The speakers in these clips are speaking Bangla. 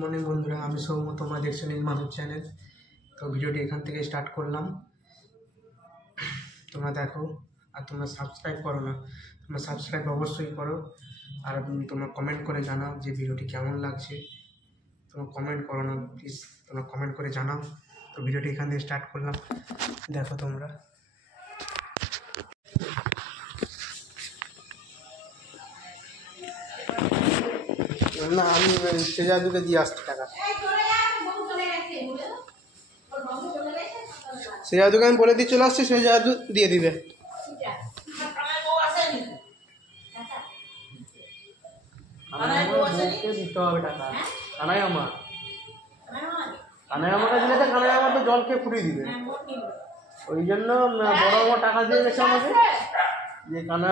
মর্নিং বন্ধুরা, আমি সৌম্য, তোমরা দেখছো নীল মাধব চ্যানেল। তো ভিডিওটি এখান থেকে স্টার্ট করলাম, তোমরা দেখো। আর তোমরা সাবস্ক্রাইব করো না, তোমরা সাবস্ক্রাইব অবশ্যই করো। আর তোমরা কমেন্ট করে জানাও যে ভিডিওটি কেমন লাগছে। তোমরা কমেন্ট করো না প্লিজ, তোমরা কমেন্ট করে জানাও। তো ভিডিওটি এখান থেকে স্টার্ট করলাম, দেখো তোমরা। না, আমি সেজাদুকে দিয়ে আসছি টাকা। সেজাদুকে আমি বলে দিয়ে চলে আসছি, সেজাদু দিয়ে দিবে। দিতে হবে টাকা। কানাই আমার দিলে তো কানাই আমার তো জল খেয়ে ফুটিয়ে দিবে। ওই জন্য বড় বড় টাকা দিয়ে গেছে আমাকে, যে কানা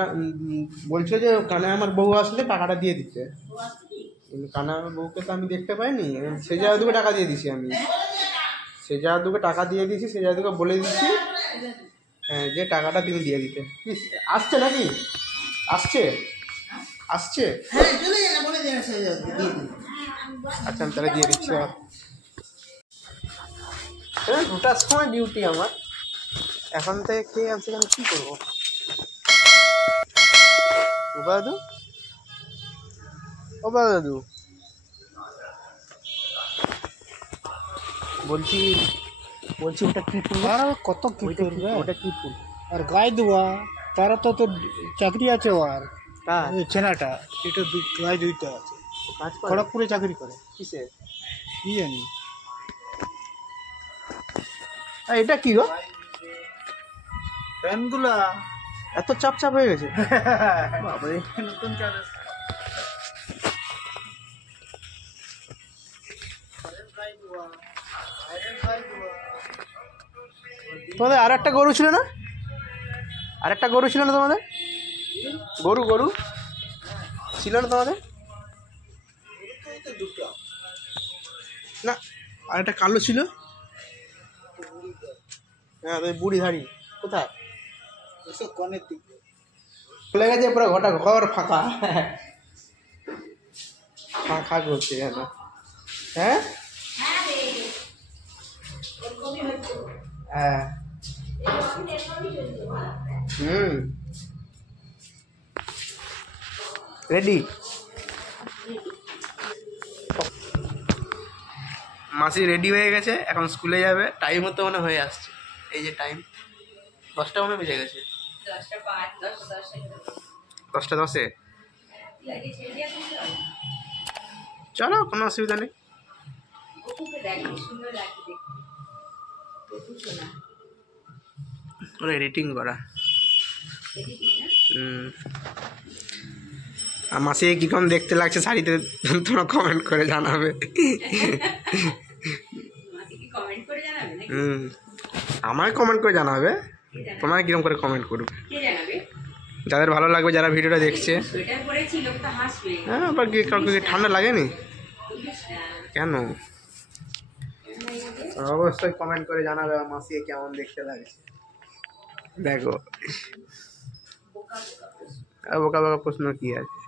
বলছে যে কানাই আমার বউ আসলে টাকাটা দিয়ে দিতে। কিন্তু কানা আমার বউকে তো আমি দেখতে পাইনি। সেজাদুকে টাকা দিয়ে দিছি আমি, সেজাদুকে টাকা দিয়ে দিয়েছি, সেজাদুকে বলে দিচ্ছি হ্যাঁ যে টাকাটা তুমি দিয়ে দিতে। আসছে নাকি? আসছে আসছে আচ্ছা, আমি তাহলে দিয়ে দিচ্ছি। আর 2টার সময় ডিউটি আমার, এখন থেকে খেয়ে আনছি, আমি কী করবো? দাদু, ও দাদু, বলছি ওটা কি ফুল? আর কত কি করবে? ওটা কি ফুল? আর গায়ে দেওয়া, তারা তো চাকরি আছে। আর ছেলেটা এটা গায়ে দুইটা আছে, খড়গপুরে চাকরি করে। কিসে কি জানি। এটা কি গো? ফ্যানগুলা এত চাপ চাপ হয়ে গেছে। বাবারে, নতুন চাপ। তোমাদের আর একটা গরু ছিল না? আর একটা গরু ছিল না তোমাদের? গরু ছিল না তোমাদের? না, আর একটা কালো ছিল। হ্যাঁ, বুড়ি ধাড়ি কোথায়? কনের দিকে চলে গেছে, পুরো ঘর ফাঁকা ফাঁকা করছে কেন? হ্যাঁ হ্যাঁ রেডি। মাসি রেডি হয়ে গেছে, এখন স্কুলে যাবে। টাইম মতো মনে হয়ে আসছে। এই যে টাইম 10টা মনে বেজে গেছে। 10টা 10-এ চলো, কোনো অসুবিধা নেই। ওরা এডিটিং করা। আর মাসি কিরকম দেখতে লাগছে শাড়িতে, তোমরা কমেন্ট করে জানাবে। আমায় কমেন্ট করে জানাবে, তোমার কিরকম করে কমেন্ট করবে, যাদের ভালো লাগবে, যারা ভিডিওটা দেখছে। হ্যাঁ, আবার কাউকে ঠান্ডা লাগেনি কেন? অবশ্যই কমেন্ট করে জানাবে মাসিকে কেমন দেখতে লাগছে। দেখো, বোকা বোকা প্রশ্ন কি আছে?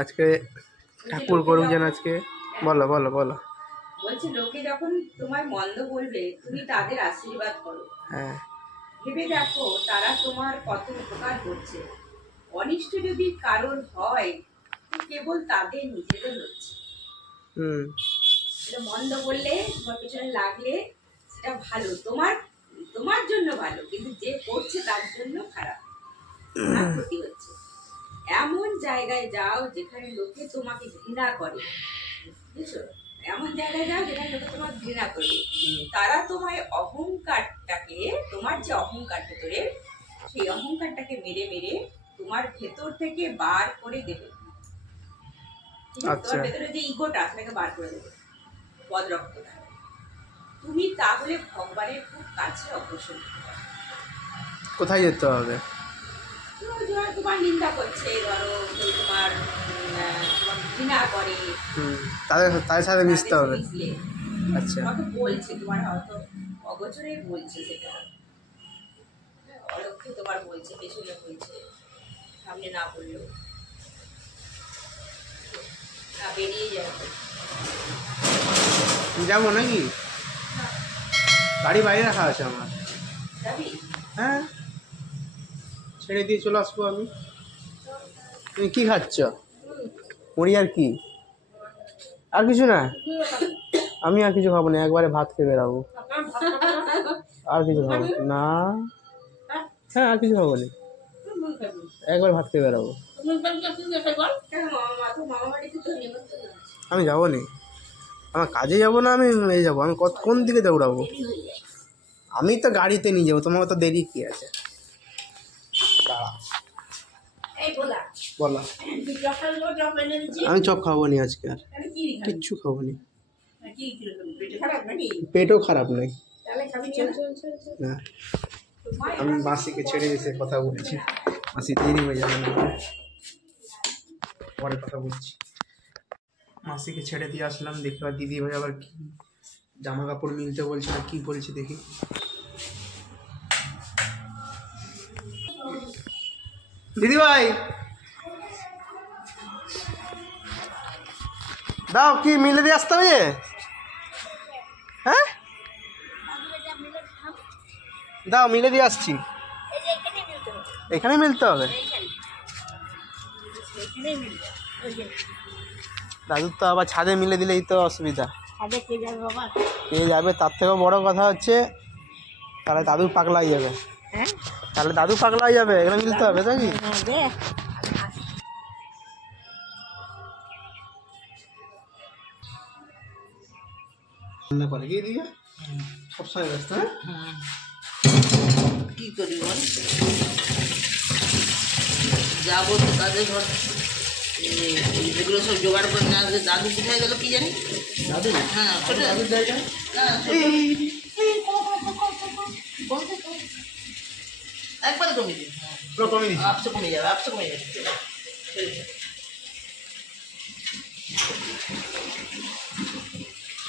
আজকে ঠাকুর করুক যেন আজকে। বলো বলো বলো। বলছি, লোকে যখন তোমার মন্দ বলবে, তুমি তাদের আশীর্বাদ করো। হ্যাঁ, ভেবে দেখো তারা তোমার কত উপকার করছে। অনিষ্ট যদি কারোর হয়, কেবল তাদের নিজেদের হচ্ছে। এটা মন্দ বললে, তোমার পিছনে লাগলে সেটা ভালো, তোমার জন্য ভালো, কিন্তু যে করছে তার জন্য খারাপ, ক্ষতি হচ্ছে। এমন জায়গায় যাও যেখানে লোকে তোমাকে ঘৃণা করে, বুঝছো? এমন জায়গায় যাও যেখানে লোকে তোমাকে ঘৃণা করবে। তারা তোমায় অহংকারটাকে, তোমার যে অহংকার ভেতরে, সেই অহংকারটাকে মেরে মেরে তোমার ভেতর থেকে বার করে দেবে। তোমার ভেতরে যে ইগোটা, সেটাকে বার করে দেবে, বদরক্তটা। তুমি তাহলে ভগবানের খুব কাছে অগ্রসর হতে পারবে। কোথায় যেতে হবে? তোমার নিন্দা করছে, ধরো তোমার ঘৃণা করে, তাদের সাথে মিশতে হবে। আচ্ছা, তোমাকে বলছে, তোমার হয়তো অগোচরে বলছে, সেটা অলক্ষে তোমার বলছে, পেছনে বলছে, সামনে না বললেও না, বেরিয়ে যাবে। যাবো নাকি? গাড়ি বাইরে রাখা আছে আমার। যাবি? হ্যাঁ, ছেড়ে দিয়ে চলে আসবো আমি। তুমি কি খাচ্ছ? মুড়ি আর কি? আর কিছু না? আমি আর কিছু খাবো না, একবারে ভাত খেয়ে বেরাবো। আর কিছু খাবো না। হ্যাঁ, আর কিছু খাবো না, একবার ভাত খেয়ে বেরাবো। আমি যাবো না, আমার কাজে যাবো না, আমি এই যাবো। আমি কোন দিকে দৌড়াবো? আমি তো গাড়িতে নিয়ে যাবো, তোমার তো দেরি কি আছে? বলা, আমি চপ খাবো নি আজকে, আর কিচ্ছু খাবো নি। পেটও খারাপ নেই না। আমি মাসিকে ছেড়ে এসে কথা বলছি, মাসি দেরি হয়ে যাবে না, পরে কথা বলছি। মাসিকে ছেড়ে দিয়ে আসলাম, দেখি আর দিদি ভাই আবার কি জামা কাপড় মিলতে বলছে না কি বলছে, দেখি। দিদি ভাই দাও, কি মিলে দিয়ে আসতে হবে? হ্যাঁ দাও, মিলে দিয়ে আসছি। এখানে মিলতে হবে? দাদুর তো আবার ছাদে মিলে দিলেই তো অসুবিধা। কে যাবে? তার থেকেও বড় কথা হচ্ছে তাহলে দাদু পাগলা হয়ে যাবে। তাহলে দাদু পাগলা হয়ে যাবে, এখানে মিলতে হবে নাকি? করে কি দিয়ে সবসময় ব্যস্ত। হ্যাঁ, কি করি বল, যাবো তো তাদের ঘর, যেগুলো সব জোগাড় করে না আসবে। দাদু কোথায় গেল কি জানি? দাদু? হ্যাঁ, ছোট দাদুর জায়গা। একবারে কমে দিন, কমে দিচ্ছি, আপসে কমে যাবে, আপসে কমে যাবে।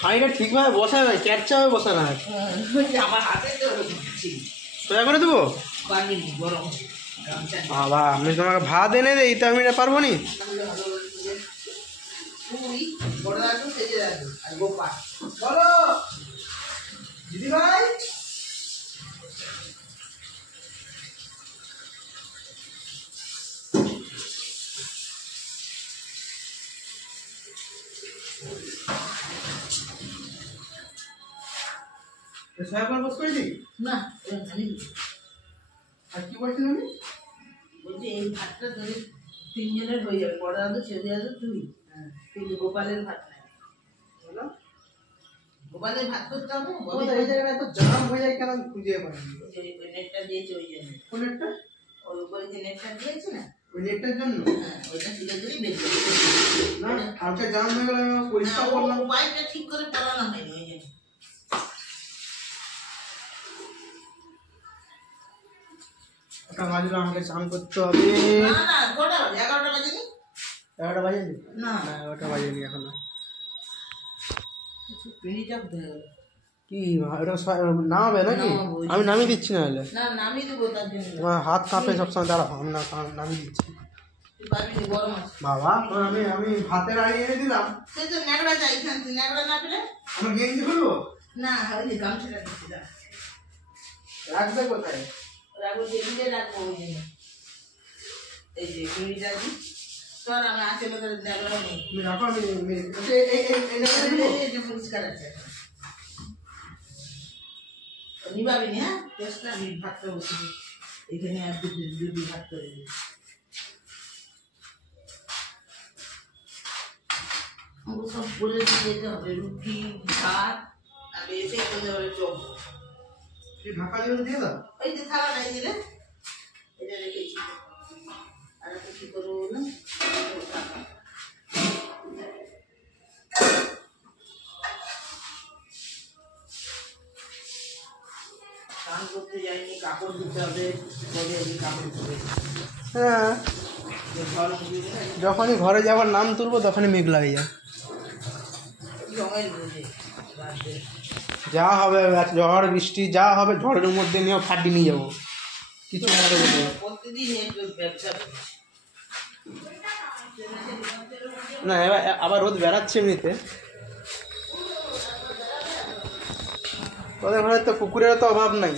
হাঁড়িটা ঠিকভাবে বসায় ভাই, ক্যাটচাভাবে বসা না। আমার হাতে তো সোজা করে দেবো গরম। বাবা, আমি তোমাকে ভাত এনে দেই, তো আমি এটা পারবো নি। বলো দিদি ভাই। বস করে দিই না, আর কি বলছেন আমি? বলছি এই ভাতটা ধরে তিনজনের হয়ে যাবে, বড় দাদু, ছেলে দাদু, তুই। কিন্তু গোপালের ভাত নাই। বলো, গোপালের ভাত করতে হবে। ওই জায়গাটা এত জাম হয়ে যায় কেন আমি খুঁজে পাইনি। ওই নেটটা দিয়েছে ওই জন্য। কোন নেটটা? ওই উপরে যে নেটটা দিয়েছে না, ওই নেটটার জন্য? হ্যাঁ, ওইটা তুলে দিলেই বেঁচে না, কালকে জাম হয়ে গেল, আমি পরিষ্কার করলাম। পাইপটা ঠিক করে পড়ানো হয়নি ওই জন্য। ওটা বাজলো, আমাকে স্নান করতে হবে। না না, কটা বাজে? 11টা বাজেনি? 11টা বাজেনি? না, না, 11টা বাজেনি এখনো। পিড়িটা কোথায় গেল? কি ওটা নামাবে নাকি? আমি নামিয়ে দিচ্ছি না হলে। না, নামিয়ে দেবো তার জন্য। তোমার হাত কাঁপে সবসময়, দাঁড়াও আমি নামিয়ে দিচ্ছি। তুই পারবি না, গরম আছে। বাবা, আমি ভাতের আড়ি এনে দিলাম। সে তো ন্যাকড়া চাই, ন্যাকড়া না পেলে আমার গেঞ্জি খুলবো না, ওই যে গামছাটা দিচ্ছি, দাঁড়া। রাখবে কোথায়? রাখবো, টেবিলে রাখবো ওই জন্য। এই যে পিড়িটা দিই, তোর আমি আছে লোকের ন্যাকড়াও নেই। তুমি রাখো, আমি এই যে পরিষ্কার আছে। নিবাবি না, হ্যাঁ, চেষ্টা ভাতটা বসে এখানে আর দুটি ভাত করে দিই। আমাকে সব বলে দিয়ে যেতে হবে, রুটি, ভাত, আর এসে করতে হবে চপ। ঢাকা দিয়ে দাও। ওই যে থালা নাই দিলে, এটা রেখেছি। আর একটা কি করবো না, স্নান করতে যাইনি, কাপড় ধুতে হবে, কাপড় ধুতে। হ্যাঁ, যখনই ঘরে যাওয়ার নাম তুলবো তখনই মেঘ লাগে যায়। যা হবে ঝড় বৃষ্টি যা হবে, ঝড়ের মধ্যে নিয়েও ফাটি নিয়ে যাবো। কিছু মনে করবো না। না এবার আবার রোদ বেড়াচ্ছে এমনিতে। ওদের ঘরে তো কুকুরের তো অভাব নাই।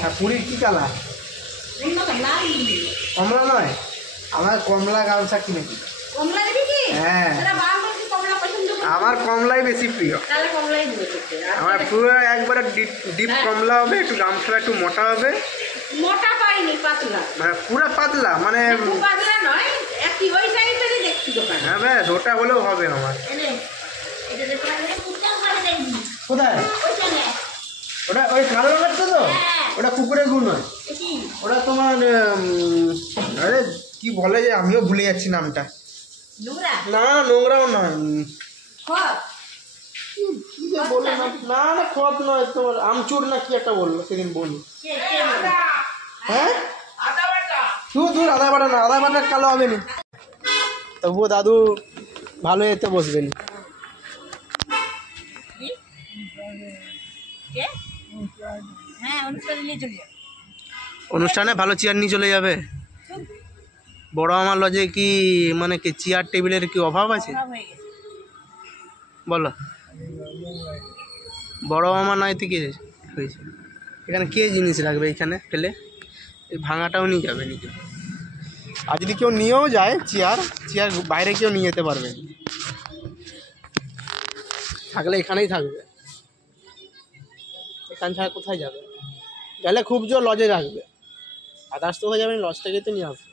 হ্যাঁ, পুরীর কি কালার? কমলা নয়, আমার কমলা গামছা কিনেছি। হ্যাঁ, আমার কমলাই বেশি প্রিয়। আমার পুরো একবারে ডিপ কমলা হবে, একটু গামছা একটু মোটা হবে। মোটা পাইনি, পাতলা, মানে পুরো পাতলা, মানে পাতলা নয়, একই ওই টাইপেরই দেখছি দোকানে। হ্যাঁ ব্যাস, ওটা হলেও হবে আমার। কোথায়? ওটা ওই কালো রঙের তো? ওটা কুকুরের গু নয়, ওটা তোমার আরে কি বলে যে আমিও ভুলে যাচ্ছি নামটা। না নোংরাও নয়, কি যে বললো না, না না খত নয়, তোমার আমচুর না কি একটা বললো সেদিন বললো। হ্যাঁ দূর আদা বাটা না, আদা বাটা কালো হবে না। তবুও দাদু ভালো এতে বসবেন। অনুষ্ঠানে ভালো চেয়ার নিয়ে চলে যাবে। বড় আমার লজে কি মানে কি চেয়ার টেবিলের কি অভাব আছে বলো? বড় আমার নাই তো কি হয়েছে? এখানে কে জিনিস রাখবে এখানে ফেলে? এই ভাঙাটাও নিয়ে যাবে নিজে। আর যদি কেউ নিয়েও যায় চেয়ার বাইরে কেউ নিয়ে যেতে পারবে, থাকলে এখানেই থাকবে। এখান ছাড়া কোথায় যাবে? গেলে খুব জোর লজে রাখবে, আদার্স তো হয়ে যাবে, লজ থেকেই তো নিয়ে আসবে।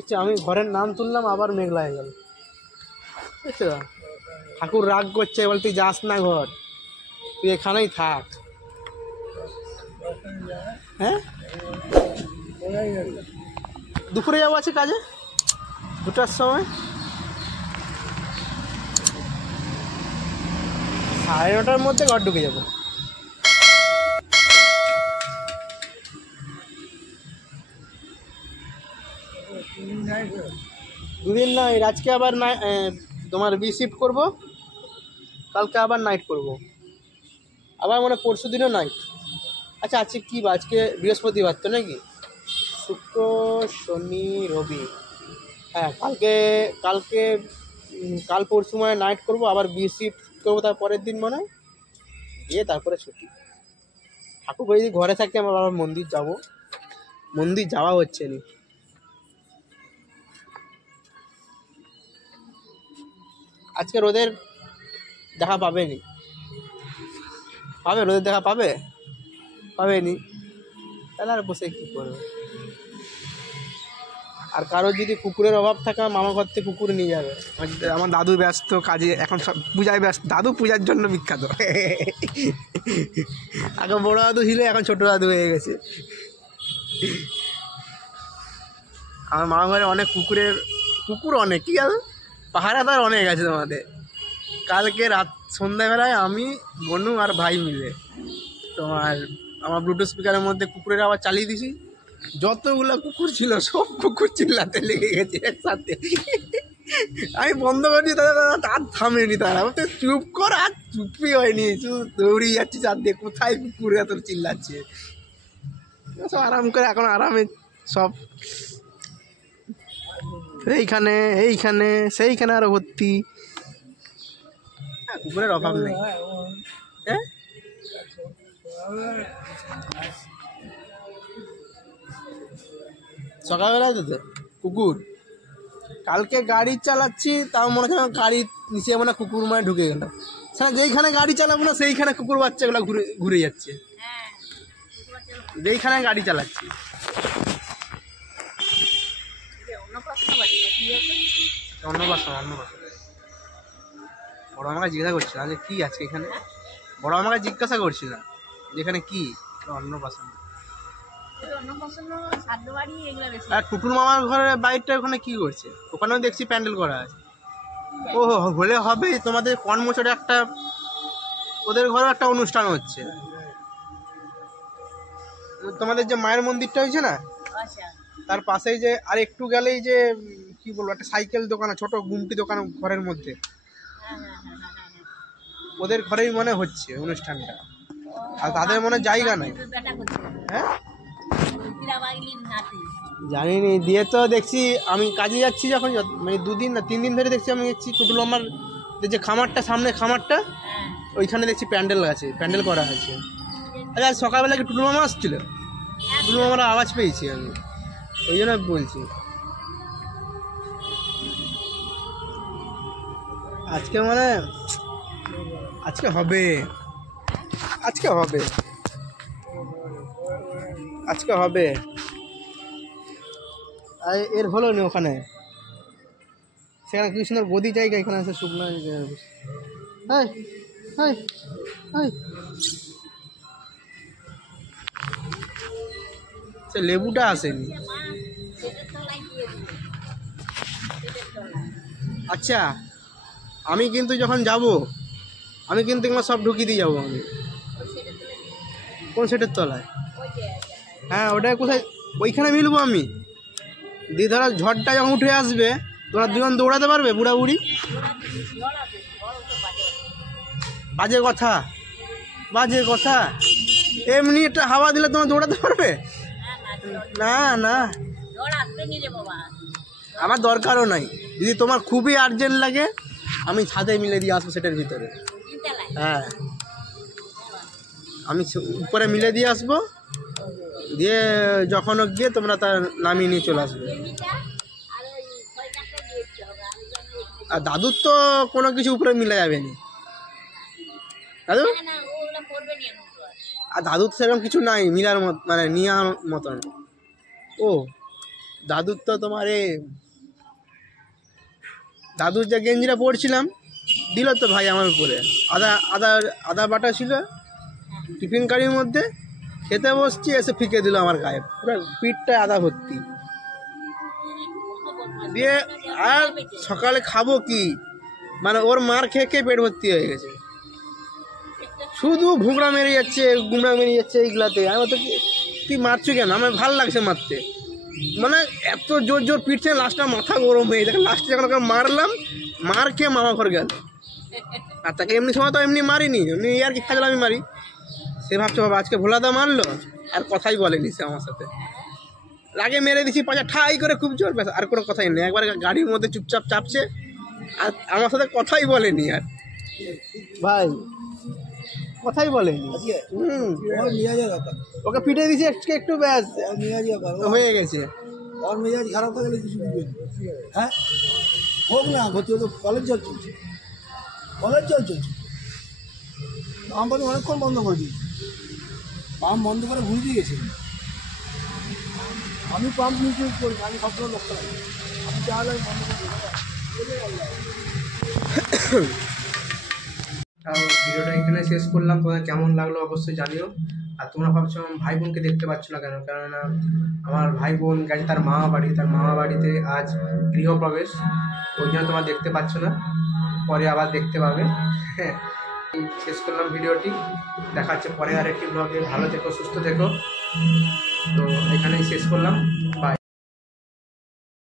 আচ্ছা, আমি ঘরের নাম তুললাম আবার মেঘলা হয়ে গেল। বুঝছো, ঠাকুর রাগ করছে, বল তুই যাস না ঘর, তুই এখানেই থাক। হ্যাঁ দুপুরে যাবো আছে কাজে, 2টার সময়। 9:30টার মধ্যে ঘর ঢুকে যাবো। দুদিন নয়, আজকে আবার তোমার বি শিফট করবো, কালকে আবার নাইট করবো, আবার মানে পরশু দিনও নাইট। আচ্ছা আজকে কী বার? আজকে বৃহস্পতিবার তো নাকি? শুক্র শনি রবি, হ্যাঁ কালকে কাল পরশু মানে নাইট করবো, আবার বি শিফট করবো তার পরের দিন মনে হয়, দিয়ে তারপরে ছুটি। ঠাকুর যদি ঘরে থাকতে আমার আবার মন্দির যাব, মন্দির যাওয়া হচ্ছে না। আজকে রোদের দেখা পাবেনি, পাবে রোদের দেখা পাবেনি, তাহলে আর বসে কী করবে? আর কারো যদি কুকুরের অভাব থাকে, মামা ঘর থেকে কুকুর নিয়ে যাবে। আমার দাদু ব্যস্ত কাজে, এখন সব পূজায় ব্যস্ত। দাদু পূজার জন্য বিখ্যাত। আগে বড় দাদু ছিল, এখন ছোট দাদু হয়ে গেছে। আমার মামা ঘরে অনেক কুকুর অনেক, কি আছে পাহারাদার অনেক আছে তোমাদের। কালকে সন্ধ্যাবেলায় আমি বনু আর ভাই মিলে আমার ব্লুটুথ স্পিকারের মধ্যে কুকুরের আওয়াজ চালিয়ে দিছি, যতগুলো কুকুর ছিল সব কুকুর চিল্লাতে লেগে গেছে একসাথে। আমি বন্ধ করে দিই, তার থামেনি, তারা বলতে চুপ কর, আর চুপই হয়নি, দৌড়িয়ে যাচ্ছি চার দিয়ে, কোথায় কুকুর এত চিল্লাচ্ছে। সব আরাম করে এখন আরামে সব এইখানে সেইখানে আরো ভর্তি, কুকুরের অভাব নেই। হ্যাঁ সকালবেলায় তো কুকুর, কালকে গাড়ি চালাচ্ছি, তাও মনে হচ্ছে গাড়ির নিচে মানে কুকুর মানে ঢুকে গেল। যেইখানে গাড়ি চালাবো না সেইখানে কুকুর বাচ্চাগুলো ঘুরে যাচ্ছে, যেইখানে গাড়ি চালাচ্ছি। অন্নপ্রাশন বড় আমাকে জিজ্ঞাসা করছিল যে কি আজকে এখানে, বড় আমাকে জিজ্ঞাসা করছিল যেখানে কি অন্নপ্রাশন। আর টুটুর মামার ঘরের বাইরটা ওখানে কি করছে? ওখানেও দেখছি প্যান্ডেল করা আছে। ও হলে হবে, তোমাদের কর্মচরে একটা, ওদের ঘরেও একটা অনুষ্ঠান হচ্ছে। তোমাদের যে মায়ের মন্দিরটা হয়েছে না, তার পাশেই যে আর একটু গেলেই যে কি বলবো, একটা সাইকেল দোকান, ছোট গুমটি দোকান ঘরের মধ্যে, ওদের ঘরেই মনে হচ্ছে অনুষ্ঠানটা, আর তাদের মনে জায়গা নাই। হ্যাঁ জানি নি, দিয়ে তো দেখছি আমি কাজে যাচ্ছি যখন, মানে 2 দিন না 3 দিন ধরে দেখছি, আমি দেখছি টুটুল আমার যে খামারটা, সামনে খামারটা ওইখানে দেখছি প্যান্ডেল আছে, প্যান্ডেল করা আছে। আচ্ছা আজ সকালবেলা কি টুটুল মামা আসছিল? টুটুল মামার আওয়াজ পেয়েছি আমি, ওই জন্য বলছি আজকে মানে আজকে হবে, আজকে হবে, আজকে হবে। এর হলো না ওখানে, সেখানে কি সুন্দর গদি জায়গা, এখানে আছে শুকনো। সে লেবুটা আসেনি। আচ্ছা আমি কিন্তু যখন যাব, আমি কিন্তু এগুলো সব ঢুকিয়ে দিয়ে যাবো। আমি কোন সেটের তলায়? হ্যাঁ ওটা কোথায়, ওইখানে মিলবো আমি। দিয়ে ধরো ঝড়টা যখন উঠে আসবে, তোমরা দুজন দৌড়াতে পারবে? বুড়া বুড়ি বাজে কথা, বাজে কথা। এমনি একটা হাওয়া দিলে তোমরা দৌড়াতে পারবে? না না, আমার দরকারও নাই। যদি তোমার খুবই আর্জেন্ট লাগে, আমি ছাদে মিলে দিয়ে আসবো সেটার ভিতরে। হ্যাঁ আমি উপরে মিলে দিয়ে আসবো, দিয়ে যখন গিয়ে তোমরা তা নামিয়ে নিয়ে চলে আসবে। আর দাদুর তো কোনো কিছু উপরে মিলে যাবে না দাদু, আর দাদুর তো সেরকম কিছু নাই মিলার মত, মানে নেওয়ার মতন। ও দাদুর তো তোমার দাদুর যে গেঞ্জিটা পরছিলাম দিল তো ভাই আমার উপরে। আদা আদা আদা বাটা ছিল টিফিন কারির মধ্যে, খেতে বসছি এসে ফিকে দিল আমার গায়ে, পুরো পিঠটায় আদা ভর্তি। দিয়ে আর সকালে খাবো কি, মানে ওর মার খেয়ে খেয়ে পেট ভর্তি হয়ে গেছে, শুধু ঘুমড়া মেরে যাচ্ছে, গুমড়া মেরে যাচ্ছে এইগুলাতে। আমি তো কি মারছো কেন? আমার ভালো লাগছে মারতে, মানে এত জোর জোর পিটছে, লাস্টটা মাথা গরম হয়ে দেখে। লাস্টে যখন ওকে মারলাম, মার খেয়ে মামা ঘর গেল। আর তাকে এমনি সময় তো এমনি মারিনি, এমনি আর কি খাজল আমি মারি। সে ভাবছে বাবা আজকে ভোলাদা মারলো, আর কথাই বলেনি সে আমার সাথে। আগে মেরে দিছি পাঁচা ঠাই করে খুব জোর, ব্যাস আর কোনো কথাই নেই। একবার গাড়ির মধ্যে চুপচাপ চাপছে, আর আমার সাথে কথাই বলেনি আর ভাই, কথাই বলেনি। ওকে পিটে দিয়েছি একটু ব্যাস হয়ে গেছে। और मेजाज খারাপ হয়ে গেলে কিছু বুঝবে হ্যাঁ, হোক না ক্ষতি হতো। কলের জল চলছে, কলের জল চলছে, পাম্প আমি অনেকক্ষণ বন্ধ করে দিয়েছি। পাম্প বন্ধ করে ঘুরে দিয়ে গেছে। আমি পাম্প মিস করি, আমি সবসময় লক্ষ্য রাখি। আমি চাইলে আমি বন্ধ করে দিই। ভিডিওটা এখানে শেষ করলাম। তোমাদের কেমন লাগলো অবশ্যই জানিও। আর তোমরা ভাবছো ভাই বোনকে দেখতে পাচ্ছ না কেন? কেননা আমার ভাই বোন গেছে তার মামা বাড়ি, তার মামা বাড়িতে আজ গৃহপ্রবেশ, ওই জন্য তোমরা দেখতে পাচ্ছ না, পরে আবার দেখতে পাবে। হ্যাঁ শেষ করলাম ভিডিওটি, দেখা হচ্ছে পরে আরেকটি ব্লগে। ভালো থেকো, সুস্থ থেকো। তো এখানেই শেষ করলাম, বাই।